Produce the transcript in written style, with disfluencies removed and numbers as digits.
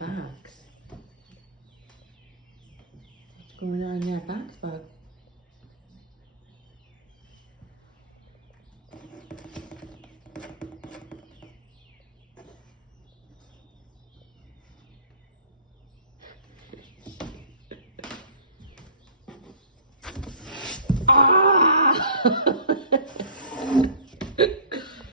Fox. What's going on there, Fox Bug? Ah!